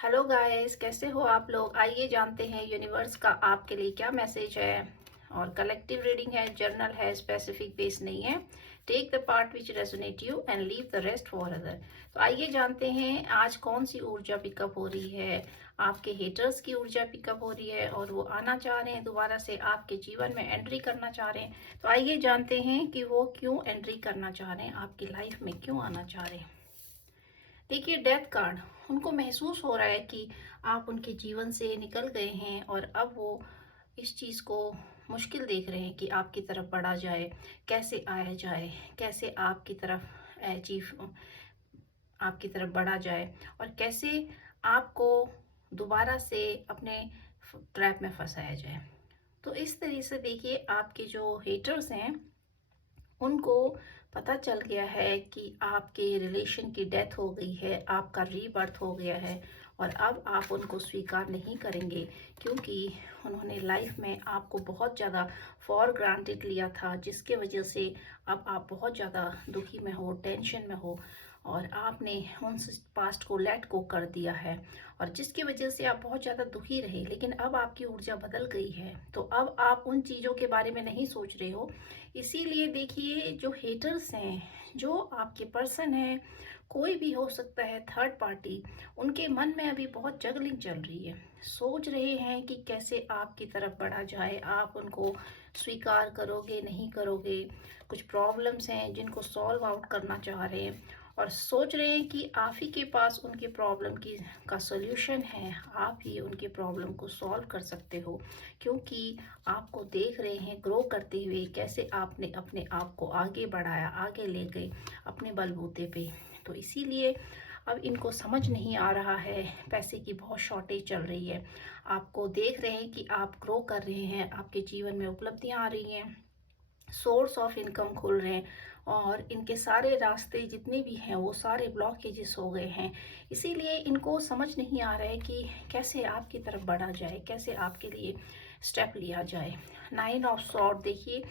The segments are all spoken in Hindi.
हेलो गाइस, कैसे हो आप लोग। आइए जानते हैं यूनिवर्स का आपके लिए क्या मैसेज है। और कलेक्टिव रीडिंग है, जर्नल है, स्पेसिफिक बेस नहीं है। Take the part which resonate you and leave the rest for other. तो आइए जानते हैं आज कौन सी ऊर्जा पिकअप हो रही है। आपके हेटर्स की ऊर्जा पिकअप हो रही है और वो आना चाह रहे हैं, दोबारा से आपके जीवन में एंट्री करना चाह रहे हैं। तो आइए जानते हैं कि वो क्यों एंट्री करना चाह रहे हैं, आपकी लाइफ में क्यों आना चाह रहे हैं। देखिए, डेथ कार्ड, उनको महसूस हो रहा है कि आप उनके जीवन से निकल गए हैं और अब वो इस चीज़ को मुश्किल देख रहे हैं कि आपकी तरफ बढ़ा जाए, कैसे आया जाए, कैसे आपकी तरफ अचीव आपकी तरफ बढ़ा जाए और कैसे आपको दोबारा से अपने ट्रैप में फंसाया जाए। तो इस तरीके से देखिए, आपके जो हेटर्स हैं उनको पता चल गया है कि आपके रिलेशन की डेथ हो गई है, आपका रीबर्थ हो गया है और अब आप उनको स्वीकार नहीं करेंगे, क्योंकि उन्होंने लाइफ में आपको बहुत ज़्यादा फॉर ग्रांटेड लिया था, जिसके वजह से अब आप बहुत ज़्यादा दुखी में हो, टेंशन में हो और आपने उन पास्ट को लेट गो कर दिया है और जिसकी वजह से आप बहुत ज़्यादा दुखी रहे। लेकिन अब आपकी ऊर्जा बदल गई है, तो अब आप उन चीज़ों के बारे में नहीं सोच रहे हो। इसीलिए देखिए, जो हेटर्स हैं, जो आपके पर्सन है, कोई भी हो सकता है, थर्ड पार्टी, उनके मन में अभी बहुत जगलिंग चल रही है। सोच रहे हैं कि कैसे आपकी तरफ बढ़ा जाए, आप उनको स्वीकार करोगे नहीं करोगे। कुछ प्रॉब्लम्स हैं जिनको सॉल्व आउट करना चाह रहे हैं और सोच रहे हैं कि आप ही के पास उनके प्रॉब्लम की का सॉल्यूशन है, आप ही उनके प्रॉब्लम को सॉल्व कर सकते हो, क्योंकि आपको देख रहे हैं ग्रो करते हुए, कैसे आपने अपने आप को आगे बढ़ाया, आगे ले गए अपने बलबूते पे। तो इसीलिए अब इनको समझ नहीं आ रहा है, पैसे की बहुत शॉर्टेज चल रही है। आपको देख रहे हैं कि आप ग्रो कर रहे हैं, आपके जीवन में उपलब्धियां आ रही हैं, सोर्स ऑफ इनकम खुल रहे हैं और इनके सारे रास्ते जितने भी हैं वो सारे ब्लॉकेजेस हो गए हैं। इसीलिए इनको समझ नहीं आ रहा है कि कैसे आपकी तरफ बढ़ा जाए, कैसे आपके लिए स्टेप लिया जाए। 9 ऑफ सॉर्ड देखिए,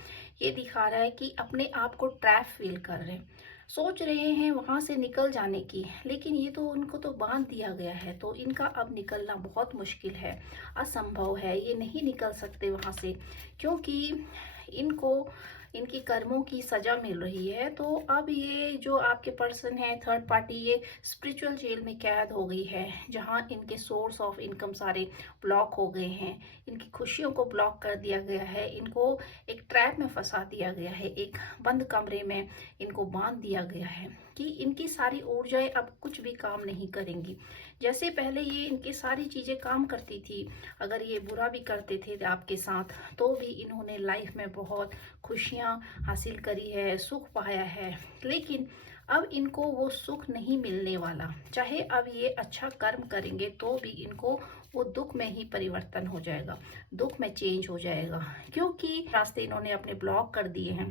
ये दिखा रहा है कि अपने आप को ट्रैप फील कर रहे हैं, सोच रहे हैं वहां से निकल जाने की, लेकिन ये तो उनको तो बांध दिया गया है, तो इनका अब निकलना बहुत मुश्किल है, असंभव है। ये नहीं निकल सकते वहां से, क्योंकि इनको इनकी कर्मों की सजा मिल रही है। तो अब ये जो आपके पर्सन है, थर्ड पार्टी, ये स्पिरिचुअल जेल में कैद हो गई है, जहां इनके सोर्स ऑफ इनकम सारे ब्लॉक हो गए हैं, इनकी खुशियों को ब्लॉक कर दिया गया है, इनको एक ट्रैप में फंसा दिया गया है, एक बंद कमरे में इनको बांध दिया गया है कि इनकी सारी ऊर्जाएं अब कुछ भी काम नहीं करेंगी। जैसे पहले ये इनकी सारी चीजें काम करती थी, अगर ये बुरा भी करते थे आपके साथ, तो भी इन्होंने लाइफ में बहुत खुशियां हासिल करी है, सुख पाया है। लेकिन अब इनको वो सुख नहीं मिलने वाला, चाहे अब ये अच्छा कर्म करेंगे तो भी इनको वो दुख में ही परिवर्तन हो जाएगा, दुख में चेंज हो जाएगा, क्योंकि रास्ते इन्होंने अपने ब्लॉक कर दिए हैं,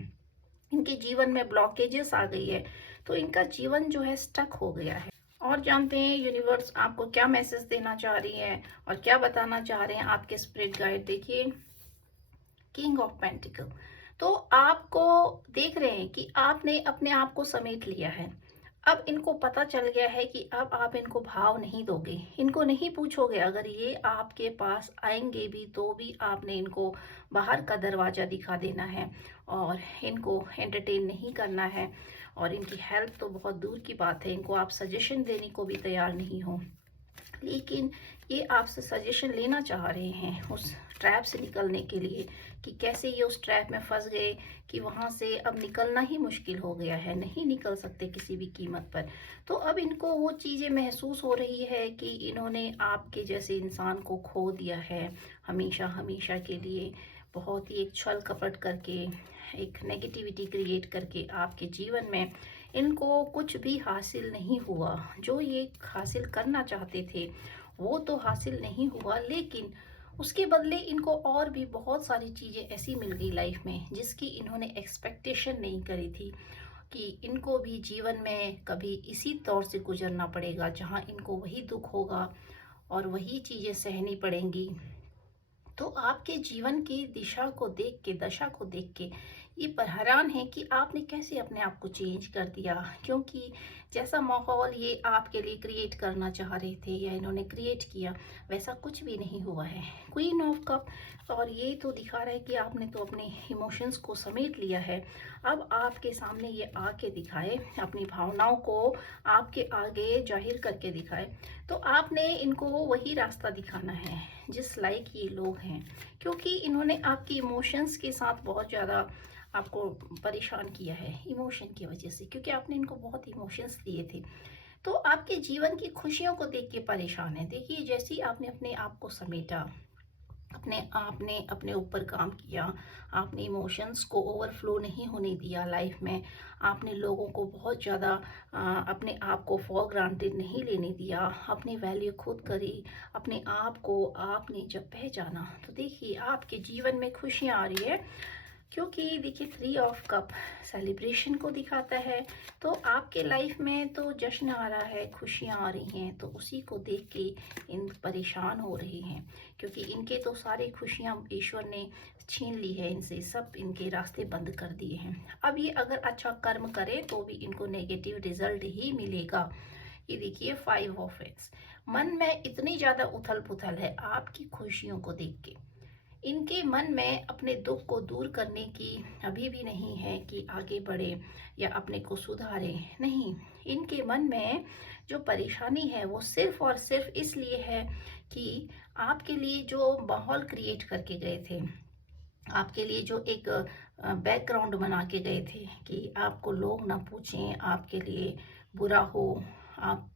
इनके जीवन में ब्लॉकेजेस आ गई है, तो इनका जीवन जो है स्टक हो गया है। और जानते हैं यूनिवर्स आपको क्या मैसेज देना चाह रही है और क्या बताना चाह रहे हैं आपके स्पिरिट गाइड। देखिए, किंग ऑफ पेंटिकल, तो आपको देख रहे हैं कि आपने अपने आप को समेट लिया है। अब इनको पता चल गया है कि अब आप इनको भाव नहीं दोगे, इनको नहीं पूछोगे, अगर ये आपके पास आएंगे भी तो भी आपने इनको बाहर का दरवाजा दिखा देना है और इनको एंटरटेन नहीं करना है। और इनकी हेल्प तो बहुत दूर की बात है, इनको आप सजेशन देने को भी तैयार नहीं हो। लेकिन ये आपसे सजेशन लेना चाह रहे हैं उस ट्रैप से निकलने के लिए, कि कैसे ये उस ट्रैप में फंस गए कि वहां से अब निकलना ही मुश्किल हो गया है, नहीं निकल सकते किसी भी कीमत पर। तो अब इनको वो चीजें महसूस हो रही है कि इन्होंने आपके जैसे इंसान को खो दिया है हमेशा हमेशा के लिए, बहुत ही एक छल कपट करके, एक नेगेटिविटी क्रिएट करके आपके जीवन में इनको कुछ भी हासिल नहीं हुआ। जो ये हासिल करना चाहते थे वो तो हासिल नहीं हुआ, लेकिन उसके बदले इनको और भी बहुत सारी चीज़ें ऐसी मिल गई लाइफ में जिसकी इन्होंने एक्सपेक्टेशन नहीं करी थी, कि इनको भी जीवन में कभी इसी तौर से गुजरना पड़ेगा जहां इनको वही दुख होगा और वही चीज़ें सहनी पड़ेंगी। तो आपके जीवन की दिशा को देख के, दशा को देख के ये पर हैरान है कि आपने कैसे अपने आप को चेंज कर दिया, क्योंकि जैसा माहौल ये आपके लिए क्रिएट करना चाह रहे थे या इन्होंने क्रिएट किया, वैसा कुछ भी नहीं हुआ है। क्वीन ऑफ कप, और ये तो दिखा रहा है कि आपने तो अपने इमोशंस को समेट लिया है। अब आपके सामने ये आके दिखाए, अपनी भावनाओं को आपके आगे जाहिर करके दिखाए। तो आपने इनको वही रास्ता दिखाना है जिस लाइक ये लोग हैं, क्योंकि इन्होंने आपकी इमोशंस के साथ बहुत ज़्यादा आपको परेशान किया है इमोशन की वजह से, क्योंकि आपने इनको बहुत इमोशंस दिए थे। तो आपके जीवन की खुशियों को देख के परेशान है। देखिए, जैसे ही आपने अपने आप को समेटा, अपने आपने अपने ऊपर काम किया, आपने इमोशंस को ओवरफ्लो नहीं होने दिया लाइफ में, आपने लोगों को बहुत ज़्यादा अपने आप को फॉर ग्रांटेड नहीं लेने दिया, अपनी वैल्यू खुद करी, अपने आप को आपने जब पहचाना, तो देखिए आपके जीवन में खुशियाँ आ रही है। क्योंकि देखिए, 3 ऑफ कप सेलिब्रेशन को दिखाता है। तो आपके लाइफ में तो जश्न आ रहा है, खुशियाँ आ रही हैं, तो उसी को देख के इन परेशान हो रहे हैं, क्योंकि इनके तो सारी खुशियाँ ईश्वर ने छीन ली है इनसे, सब इनके रास्ते बंद कर दिए हैं। अब ये अगर अच्छा कर्म करें तो भी इनको नेगेटिव रिजल्ट ही मिलेगा। ये देखिए, 5 ऑफ एंड्स, मन में इतनी ज़्यादा उथल पुथल है आपकी खुशियों को देख के। इनके मन में अपने दुख को दूर करने की अभी भी नहीं है कि आगे बढ़े या अपने को सुधारे, नहीं। इनके मन में जो परेशानी है वो सिर्फ और सिर्फ इसलिए है कि आपके लिए जो माहौल क्रिएट करके गए थे, आपके लिए जो एक बैकग्राउंड बना के गए थे कि आपको लोग ना पूछें, आपके लिए बुरा हो, आप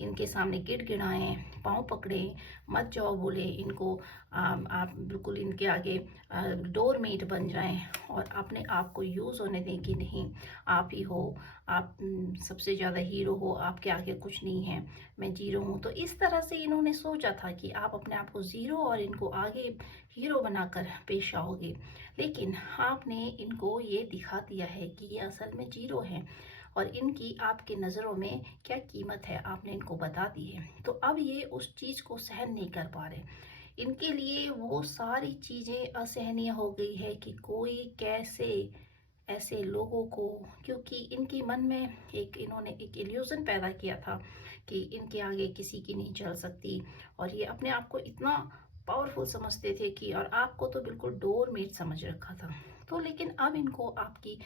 इनके सामने गिड़गिड़ाएं, पाँव पकड़ें, मत जाओ बोले इनको, आप बिल्कुल इनके आगे डोर मेट बन जाएं और अपने आप को यूज़ होने दें कि नहीं, आप ही हो, आप सबसे ज़्यादा हीरो हो, आपके आगे कुछ नहीं है, मैं जीरो हूँ। तो इस तरह से इन्होंने सोचा था कि आप अपने आप को ज़ीरो और इनको आगे हीरो बनाकर पेश आओगे, लेकिन आपने इनको ये दिखा दिया है कि ये असल में जीरो हैं और इनकी आपके नज़रों में क्या कीमत है, आपने इनको बता दी है। तो अब ये उस चीज़ को सहन नहीं कर पा रहे, इनके लिए वो सारी चीज़ें असहनीय हो गई है कि कोई कैसे ऐसे लोगों को, क्योंकि इनके मन में एक इन्होंने एक इल्यूज़न पैदा किया था कि इनके आगे किसी की नहीं चल सकती, और ये अपने आप को इतना पावरफुल समझते थे कि, और आपको तो बिल्कुल डोर मेट समझ रखा था। तो लेकिन अब इनको आपकी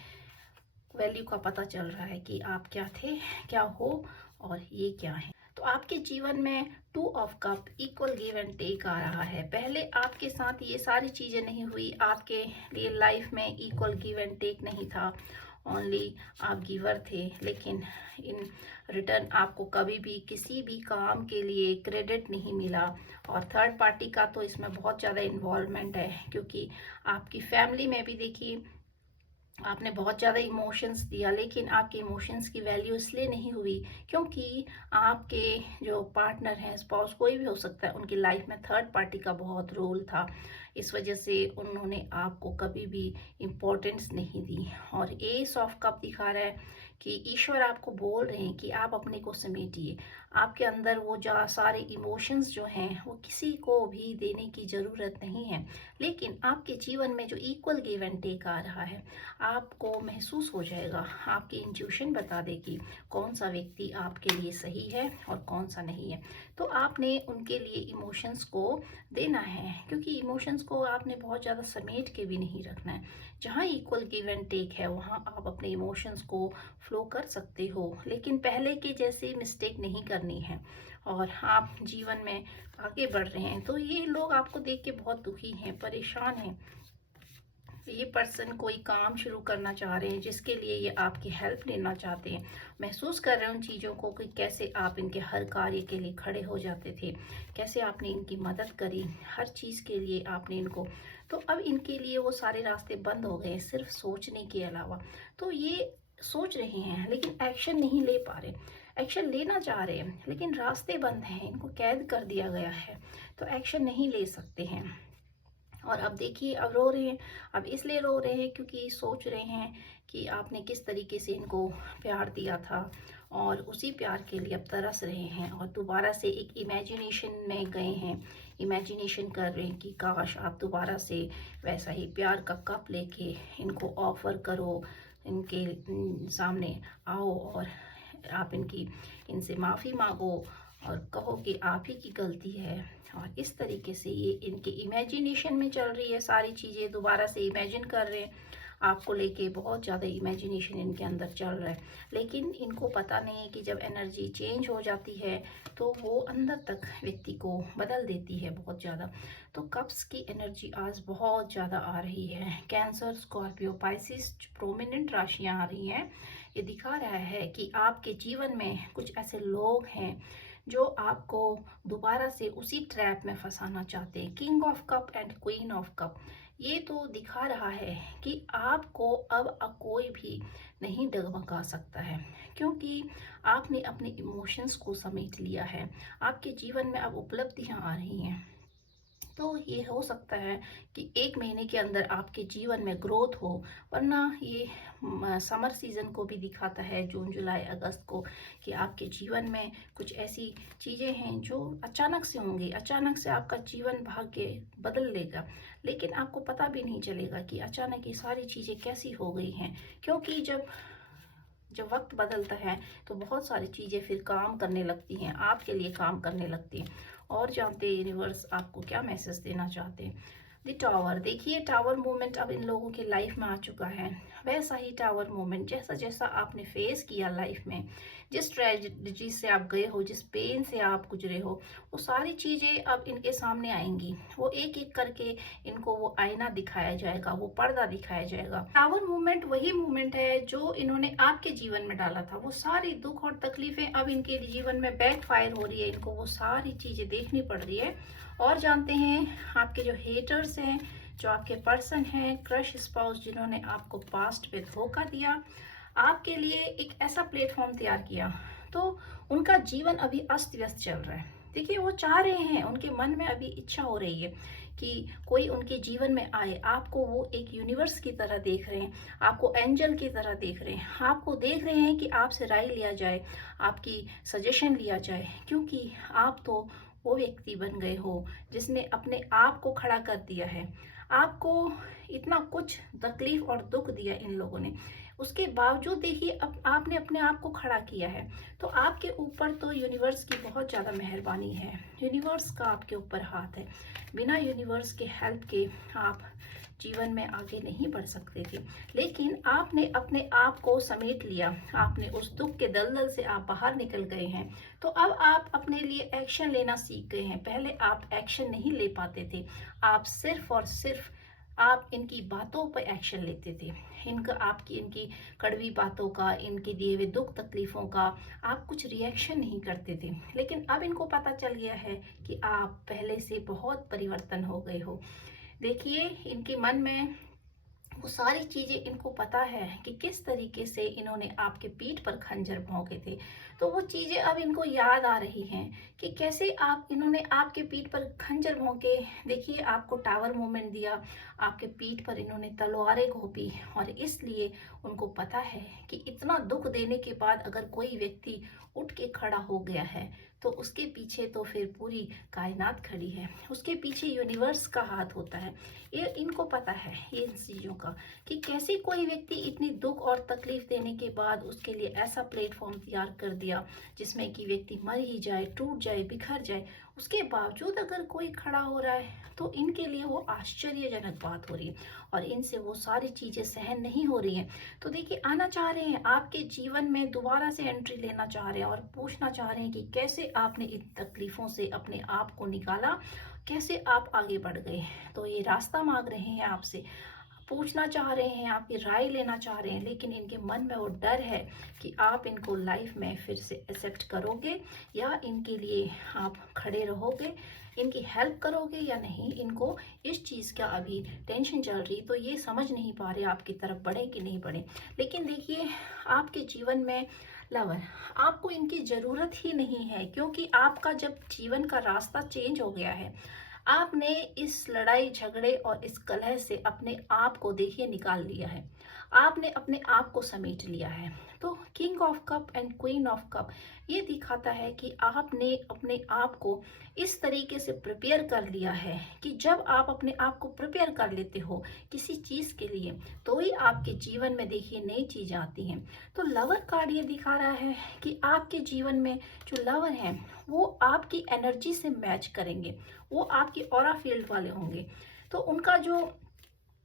वैल्यू का पता चल रहा है कि आप क्या थे, क्या हो, और ये क्या है। तो आपके जीवन में 2 of cup equal give and take आ रहा है। पहले आपके साथ ये सारी चीज़ें नहीं हुई, आपके लिए लाइफ में इक्वल गिव एंड टेक नहीं था, ओनली आप गिवर थे, लेकिन इन रिटर्न आपको कभी भी किसी भी काम के लिए क्रेडिट नहीं मिला। और थर्ड पार्टी का तो इसमें बहुत ज़्यादा इन्वॉल्वमेंट है, क्योंकि आपकी फैमिली में भी देखिए आपने बहुत ज़्यादा इमोशंस दिया, लेकिन आपके इमोशंस की वैल्यू इसलिए नहीं हुई क्योंकि आपके जो पार्टनर हैं, स्पाउस कोई भी हो सकता है, उनकी लाइफ में थर्ड पार्टी का बहुत रोल था। इस वजह से उन्होंने आपको कभी भी इम्पोर्टेंस नहीं दी। और एस ऑफ कप दिखा रहा है कि ईश्वर आपको बोल रहे हैं कि आप अपने को समेटिए, आपके अंदर वो जो सारे इमोशंस जो हैं वो किसी को भी देने की ज़रूरत नहीं है, लेकिन आपके जीवन में जो इक्वल गिव एंड टेक आ रहा है, आपको महसूस हो जाएगा, आपकी इंट्यूशन बता देगी कौन सा व्यक्ति आपके लिए सही है और कौन सा नहीं है। तो आपने उनके लिए इमोशंस को देना है, क्योंकि इमोशंस को आपने बहुत ज़्यादा समेट के भी नहीं रखना है। जहाँ इक्वल गिव एंड टेक है वहाँ आप अपने इमोशंस को फ्लो कर सकते हो, लेकिन पहले के जैसे मिस्टेक नहीं करनी है और आप जीवन में आगे बढ़ रहे हैं। तो ये लोग आपको देख के बहुत दुखी हैं, परेशान हैं। ये पर्सन कोई काम शुरू करना चाह रहे हैं जिसके लिए ये आपकी हेल्प लेना चाहते हैं, महसूस कर रहे हैं उन चीज़ों को कि कैसे आप इनके हर कार्य के लिए खड़े हो जाते थे, कैसे आपने इनकी मदद करी, हर चीज़ के लिए आपने इनको। तो अब इनके लिए वो सारे रास्ते बंद हो गए सिर्फ सोचने के अलावा। तो ये सोच रहे हैं लेकिन एक्शन नहीं ले पा रहे, एक्शन लेना चाह रहे हैं लेकिन रास्ते बंद हैं, इनको कैद कर दिया गया है, तो एक्शन नहीं ले सकते हैं। और अब देखिए, अब रो रहे हैं, अब इसलिए रो रहे हैं क्योंकि सोच रहे हैं कि आपने किस तरीके से इनको प्यार दिया था और उसी प्यार के लिए अब तरस रहे हैं और दोबारा से एक इमेजिनेशन में गए हैं, इमेजिनेशन कर रहे हैं कि काश आप दोबारा से वैसा ही प्यार का कप लेके इनको ऑफर करो, इनके सामने आओ और आप इनसे माफ़ी मांगो और कहो कि आप ही की गलती है। और इस तरीके से ये इनके इमेजिनेशन में चल रही है, सारी चीज़ें दोबारा से इमेजिन कर रहे हैं आपको लेके, बहुत ज़्यादा इमेजिनेशन इनके अंदर चल रहा है। लेकिन इनको पता नहीं है कि जब एनर्जी चेंज हो जाती है तो वो अंदर तक व्यक्ति को बदल देती है बहुत ज़्यादा। तो कप्स की एनर्जी आज बहुत ज़्यादा आ रही है। कैंसर, स्कॉर्पियो, पाइसिस प्रोमिनेंट राशियाँ आ रही हैं। ये दिखा रहा है कि आपके जीवन में कुछ ऐसे लोग हैं जो आपको दोबारा से उसी ट्रैप में फंसाना चाहते हैं। King of cup and queen of cup, ये तो दिखा रहा है कि आपको अब कोई भी नहीं डगमगा सकता है, क्योंकि आपने अपने इमोशंस को समेट लिया है। आपके जीवन में अब उपलब्धियां आ रही हैं। तो ये हो सकता है कि 1 महीने के अंदर आपके जीवन में ग्रोथ हो, वरना ये समर सीजन को भी दिखाता है, जून जुलाई अगस्त को, कि आपके जीवन में कुछ ऐसी चीज़ें हैं जो अचानक से होंगी। अचानक से आपका जीवन भाग्य बदल लेगा, लेकिन आपको पता भी नहीं चलेगा कि अचानक ये सारी चीज़ें कैसी हो गई हैं। क्योंकि जब जब वक्त बदलता है तो बहुत सारी चीज़ें फिर काम करने लगती हैं, आपके लिए काम करने लगती हैं। और जानते हैं यूनिवर्स आपको क्या मैसेज देना चाहते हैं। द टावर, देखिए टावर मूवमेंट अब इन लोगों की लाइफ में आ चुका है। वैसा ही टावर मूवमेंट जैसा जैसा आपने फेस किया लाइफ में, जिस ट्रेजेडी से आप गए हो, जिस पेन से आप गुजरे हो, वो सारी चीज़ें अब इनके सामने आएंगी। वो एक एक करके इनको वो आईना दिखाया जाएगा, वो पर्दा दिखाया जाएगा। टावर मूवमेंट वही मूवमेंट है जो इन्होंने आपके जीवन में डाला था। वो सारी दुख और तकलीफें अब इनके जीवन में बैक फायर हो रही है, इनको वो सारी चीज़ें देखनी पड़ रही है। और जानते हैं आपके जो हेटर्स हैं, जो आपके पर्सन हैं, क्रश स्पाउस, जिन्होंने आपको पास्ट में धोखा दिया, आपके लिए एक ऐसा प्लेटफॉर्म तैयार किया, तो उनका जीवन अभी अस्त व्यस्त चल रहा है। देखिए वो चाह रहे हैं, उनके मन में अभी इच्छा हो रही है कि कोई उनके जीवन में आए। आपको वो एक यूनिवर्स की तरह देख रहे हैं, आपको एंजल की तरह देख रहे हैं, आपको देख रहे हैं कि आपसे राय लिया जाए, आपकी सजेशन लिया जाए, क्योंकि आप तो वो व्यक्ति बन गए हो जिसने अपने आप को खड़ा कर दिया है। आपको इतना कुछ तकलीफ और दुख दिया इन लोगों ने, उसके बावजूद देखिए अब आपने अपने आप को खड़ा किया है। तो आपके ऊपर तो यूनिवर्स की बहुत ज़्यादा मेहरबानी है, यूनिवर्स का आपके ऊपर हाथ है। बिना यूनिवर्स के हेल्प के आप जीवन में आगे नहीं बढ़ सकते थे, लेकिन आपने अपने आप को समेट लिया, आपने उस दुख के दलदल से आप बाहर निकल गए हैं। तो अब आप अपने लिए एक्शन लेना सीख गए हैं। पहले आप एक्शन नहीं ले पाते थे, आप सिर्फ और सिर्फ आप इनकी बातों पर एक्शन लेते थे। इनकी कड़वी बातों का, इनके दिए हुए दुख तकलीफों का आप कुछ रिएक्शन नहीं करते थे। लेकिन अब इनको पता चल गया है कि आप पहले से बहुत परिवर्तन हो गए हो। देखिए इनके मन में वो सारी चीज़ें, इनको पता है कि किस तरीके से इन्होंने आपके पीठ पर खंजर भोंके थे। तो वो चीज़ें अब इनको याद आ रही हैं कि कैसे इन्होंने आपके पीठ पर खंजर भोंके। देखिए आपको टावर मूवमेंट दिया, आपके पीठ पर इन्होंने तलवारें घोंपी, और इसलिए उनको पता है कि इतना दुख देने के बाद अगर कोई व्यक्ति उठ के खड़ा हो गया है तो उसके पीछे तो फिर पूरी कायनात खड़ी है, उसके पीछे यूनिवर्स का हाथ होता है। ये इनको पता है ये इन चीज़ों का, कि कैसे कोई व्यक्ति इतनी दुख और तकलीफ देने के बाद उसके लिए ऐसा प्लेटफॉर्म तैयार कर दिया जिसमें कि व्यक्ति मर ही जाए, टूट जाए, बिखर जाए, उसके बावजूद अगर कोई खड़ा हो रहा है तो इनके लिए वो आश्चर्यजनक बात हो रही है, और इनसे वो सारी चीज़ें सहन नहीं हो रही हैं। तो देखिए आना चाह रहे हैं आपके जीवन में, दोबारा से एंट्री लेना चाह रहे हैं और पूछना चाह रहे हैं कि कैसे आपने इन तकलीफ़ों से अपने आप को निकाला, कैसे आप आगे बढ़ गए। तो ये रास्ता मांग रहे हैं आपसे, पूछना चाह रहे हैं, आपकी राय लेना चाह रहे हैं, लेकिन इनके मन में वो डर है कि आप इनको लाइफ में फिर से एक्सेप्ट करोगे या इनके लिए आप खड़े रहोगे, इनकी हेल्प करोगे या नहीं। इनको इस चीज़ का अभी टेंशन चल रही, तो ये समझ नहीं पा रहे आपकी तरफ बढ़े कि नहीं बढ़े। लेकिन देखिए आपके जीवन में लवर, आपको इनकी ज़रूरत ही नहीं है, क्योंकि आपका जब जीवन का रास्ता चेंज हो गया है, आपने इस लड़ाई झगड़े और इस कलह से अपने आप को देखिए निकाल लिया है। आपने अपने आप को समेट लिया है। तो king of cup and queen of cup ये दिखाता है कि आपने अपने आप को इस तरीके से प्रिपेयर कर लिया है कि जब आप अपने आप को प्रिपेयर कर लेते हो किसी चीज के लिए, तो ही आपके जीवन में देखिए नई चीजें आती हैं। तो लवर कार्ड ये दिखा रहा है कि आपके जीवन में जो लवर हैं वो आपकी एनर्जी से मैच करेंगे, वो आपकी ऑरा फील्ड वाले होंगे। तो उनका जो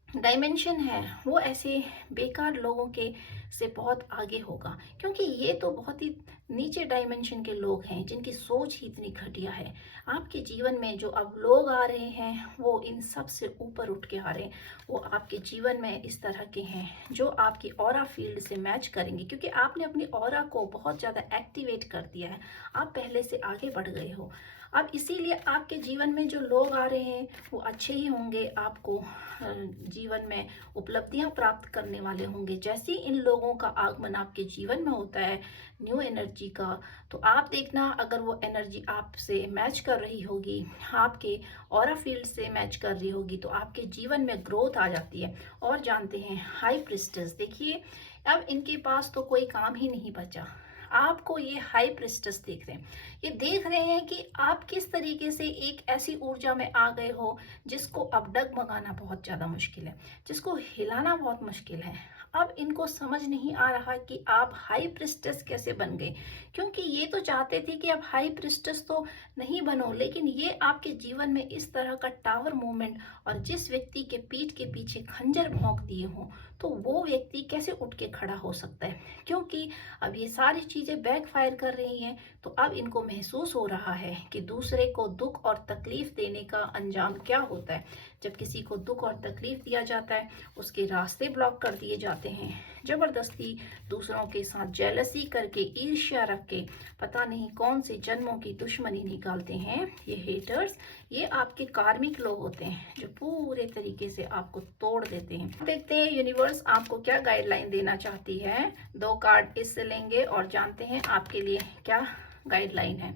डायमेंशन है वो ऐसे बेकार लोगों के से बहुत आगे होगा, क्योंकि ये तो बहुत ही नीचे डायमेंशन के लोग हैं जिनकी सोच ही इतनी घटिया है। आपके जीवन में जो अब लोग आ रहे हैं वो इन सब से ऊपर उठ के आ रहे हैं। वो आपके जीवन में इस तरह के हैं जो आपकी ऑरा फील्ड से मैच करेंगे, क्योंकि आपने अपनी ऑरा को बहुत ज़्यादा एक्टिवेट कर दिया है। आप पहले से आगे बढ़ गए हो। अब इसीलिए आपके जीवन में जो लोग आ रहे हैं वो अच्छे ही होंगे, आपको जीवन में उपलब्धियां प्राप्त करने वाले होंगे। जैसे ही इन लोगों का आगमन आपके जीवन में होता है न्यू एनर्जी का, तो आप देखना अगर वो एनर्जी आपसे मैच कर रही होगी, आपके ऑरा फील्ड से मैच कर रही होगी, तो आपके जीवन में ग्रोथ आ जाती है। और जानते हैं हाई प्रिस्टेस, देखिए अब इनके पास तो कोई काम ही नहीं बचा। आपको ये हाई प्रिस्टेस देख रहे हैं, ये देख रहे हैं कि आप किस तरीके से एक ऐसी ऊर्जा में आ गए हो जिसको अब डगमगाना बहुत ज्यादा मुश्किल है, जिसको हिलाना बहुत मुश्किल है। अब इनको समझ नहीं आ रहा कि आप हाई प्रिस्टेस कैसे बन गए, क्योंकि ये तो चाहते थे कि आप हाई प्रिस्टेस तो नहीं बनो, लेकिन ये आपके जीवन में इस तरह का टावर मूवमेंट और जिस व्यक्ति के पीठ के पीछे खंजर भोंक दिए हो, तो वो व्यक्ति कैसे उठ के खड़ा हो सकता है, क्योंकि अब ये सारी चीजें बैकफायर कर रही हैं। तो अब इनको महसूस हो रहा है कि दूसरे को दुख और तकलीफ देने का अंजाम क्या होता है। जब किसी को दुख और तकलीफ दिया जाता है उसके रास्ते ब्लॉक कर दिए जाते हैं, जबरदस्ती दूसरों के साथ जेलसी करके, ईर्ष्या रख के पता नहीं कौन से जन्मों की दुश्मनी निकालते हैं ये हेटर्स। ये आपके कार्मिक लोग होते हैं जो पूरे तरीके से आपको तोड़ देते हैं। देखते हैं यूनिवर्स आपको क्या गाइडलाइन देना चाहती है। 2 कार्ड इससे लेंगे और जानते हैं आपके लिए क्या गाइडलाइन है।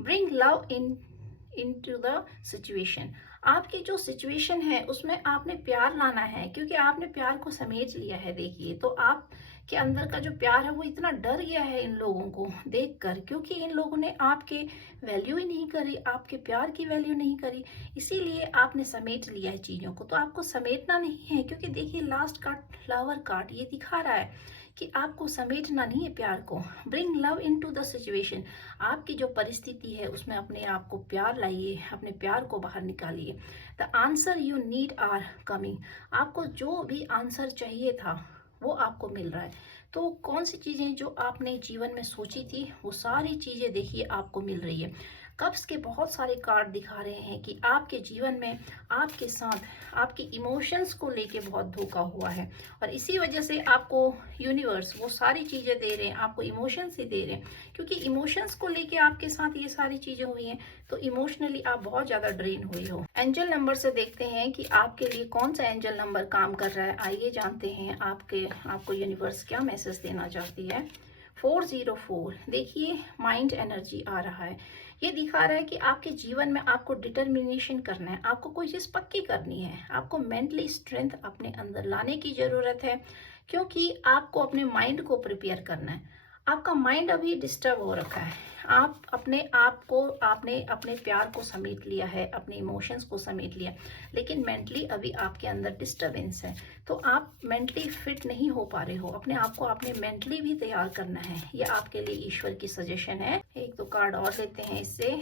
Bring love into the situation. आपकी जो सिचुएशन है उसमें आपने प्यार लाना है, क्योंकि आपने प्यार को समेट लिया है। देखिए तो आप के अंदर का जो प्यार है वो इतना डर गया है इन लोगों को देखकर, क्योंकि इन लोगों ने आपके वैल्यू ही नहीं करी, आपके प्यार की वैल्यू नहीं करी, इसीलिए आपने समेट लिया है चीजों को। तो आपको समेटना नहीं है, क्योंकि देखिए लास्ट कार्ड फ्लावर कार्ड ये दिखा रहा है कि आपको समेटना नहीं है प्यार को। Bring love into the situation. आपकी जो परिस्थिति है उसमें अपने आप को प्यार लाइए, अपने प्यार को बाहर निकालिए। The answer you need are coming. आपको जो भी आंसर चाहिए था वो आपको मिल रहा है। तो कौन सी चीजें जो आपने जीवन में सोची थी वो सारी चीजें देखिए आपको मिल रही है। कप्स के बहुत सारे कार्ड दिखा रहे हैं कि आपके जीवन में आपके साथ आपके इमोशंस को लेके बहुत धोखा हुआ है, और इसी वजह से आपको यूनिवर्स वो सारी चीजें दे रहे हैं, आपको इमोशंस ही दे रहे हैं, क्योंकि इमोशंस को लेके आपके साथ ये सारी चीजें हुई हैं। तो इमोशनली आप बहुत ज्यादा ड्रेन हुई हो। एंजल नंबर से देखते हैं कि आपके लिए कौन सा एंजल नंबर काम कर रहा है। आइए जानते हैं आपको यूनिवर्स क्या मैसेज देना चाहती है। 404 देखिए माइंड एनर्जी आ रहा है। ये दिखा रहा है कि आपके जीवन में आपको डिटर्मिनेशन करना है, आपको कोई चीज पक्की करनी है, आपको मेंटली स्ट्रेंथ अपने अंदर लाने की जरूरत है, क्योंकि आपको अपने माइंड को प्रिपेयर करना है। आपका माइंड अभी डिस्टर्ब हो रखा है। आप अपने आप को आपने अपने प्यार को समेट लिया है, अपने इमोशंस को समेट लिया, लेकिन मेंटली अभी आपके अंदर डिस्टर्बेंस है। तो आप मेंटली फिट नहीं हो पा रहे हो। अपने आप को आपने मेंटली भी तैयार करना है। ये आपके लिए ईश्वर की सजेशन है। एक दो कार्ड और लेते हैं इससे।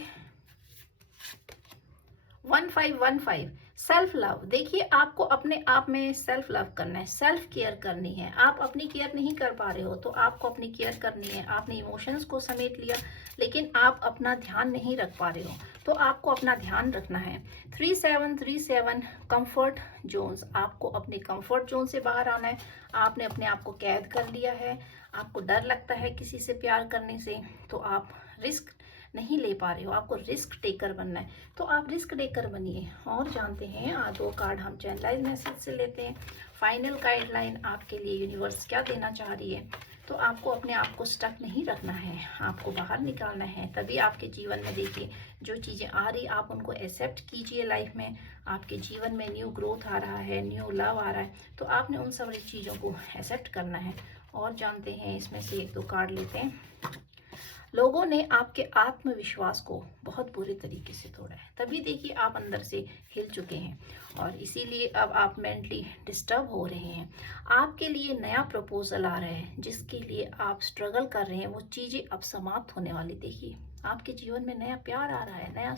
1515 सेल्फ लव। देखिए आपको अपने आप में सेल्फ लव करना है, सेल्फ केयर करनी है। आप अपनी केयर नहीं कर पा रहे हो तो आपको अपनी केयर करनी है। आपने इमोशंस को समेट लिया लेकिन आप अपना ध्यान नहीं रख पा रहे हो, तो आपको अपना ध्यान रखना है। 3737 कंफर्ट जोन्स। आपको अपने कंफर्ट जोन से बाहर आना है। आपने अपने आप को कैद कर लिया है, आपको डर लगता है किसी से प्यार करने से, तो आप रिस्क नहीं ले पा रहे हो, आपको रिस्क टेकर बनना है, तो आप रिस्क टेकर बनिए। और जानते हैं 2 कार्ड हम चैनलाइज मैसेज से लेते हैं। फाइनल गाइडलाइन आपके लिए यूनिवर्स क्या देना चाह रही है। तो आपको अपने आप को स्टक नहीं रखना है, आपको बाहर निकालना है। तभी आपके जीवन में देखिए जो चीज़ें आ रही आप उनको एक्सेप्ट कीजिए। लाइफ में आपके जीवन में न्यू ग्रोथ आ रहा है, न्यू लव आ रहा है, तो आपने उन सारी चीज़ों को एक्सेप्ट करना है। और जानते हैं इसमें से एक दो कार्ड लेते हैं। लोगों ने आपके आत्मविश्वास को बहुत बुरे तरीके से तोड़ा है, तभी देखिए आप अंदर से हिल चुके हैं और इसीलिए अब आप मेंटली डिस्टर्ब हो रहे हैं। आपके लिए नया प्रपोजल आ रहा है, जिसके लिए आप स्ट्रगल कर रहे हैं, वो चीज़ें अब समाप्त होने वाली। देखिए आपके जीवन में नया प्यार आ रहा है, नया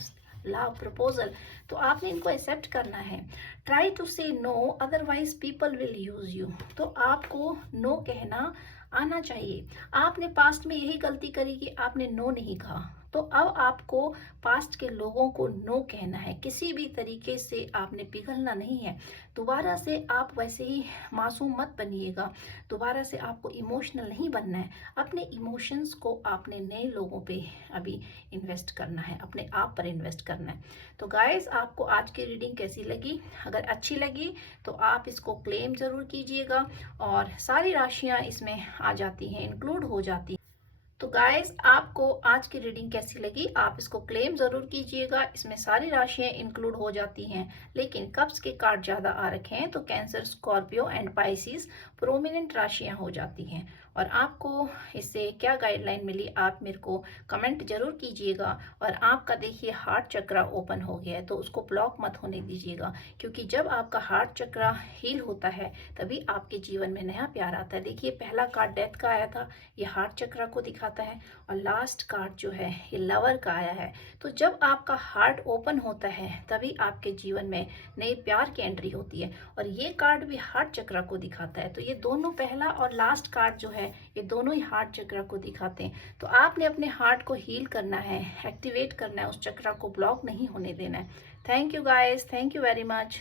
लव प्रपोजल, तो आपने इनको एक्सेप्ट करना है। Try to say no, otherwise people will use you. तो आपको नो कहना आना चाहिए। आपने पास्ट में यही गलती करी कि आपने नो नहीं कहा, तो अब आपको पास्ट के लोगों को नो कहना है। किसी भी तरीके से आपने पिघलना नहीं है। दोबारा से आप वैसे ही मासूम मत बनिएगा, दोबारा से आपको इमोशनल नहीं बनना है। अपने इमोशंस को आपने नए लोगों पे अभी इन्वेस्ट करना है, अपने आप पर इन्वेस्ट करना है। तो गाइस, आपको आज की रीडिंग कैसी लगी? अगर अच्छी लगी तो आप इसको क्लेम ज़रूर कीजिएगा और सारी राशियां इसमें आ जाती हैं, इंक्लूड हो जाती हैं। तो गाइस, आपको आज की रीडिंग कैसी लगी? आप इसको क्लेम ज़रूर कीजिएगा। इसमें सारी राशियां इंक्लूड हो जाती हैं, लेकिन कप्स के कार्ड ज़्यादा आ रखे हैं तो cancer, Scorpio and Pisces prominent राशियां हो जाती हैं। और आपको इससे क्या गाइडलाइन मिली आप मेरे को कमेंट जरूर कीजिएगा। और आपका देखिए हार्ट चक्रा ओपन हो गया है, तो उसको ब्लॉक मत होने दीजिएगा, क्योंकि जब आपका हार्ट चक्रा हील होता है तभी आपके जीवन में नया प्यार आता है। देखिए पहला कार्ड डेथ का आया था, ये हार्ट चक्रा को दिखाता है, और लास्ट कार्ड जो है ये लवर का आया है। तो जब आपका हार्ट ओपन होता है तभी आपके जीवन में नए प्यार की एंट्री होती है। और ये कार्ड भी हार्ट चक्रा को दिखाता है। तो ये दोनों, पहला और लास्ट कार्ड जो है, ये दोनों ही हार्ट चक्र को दिखाते हैं। तो आपने अपने हार्ट को हील करना है, एक्टिवेट करना है, उस चक्र को ब्लॉक नहीं होने देना है। Thank you guys, thank you very much.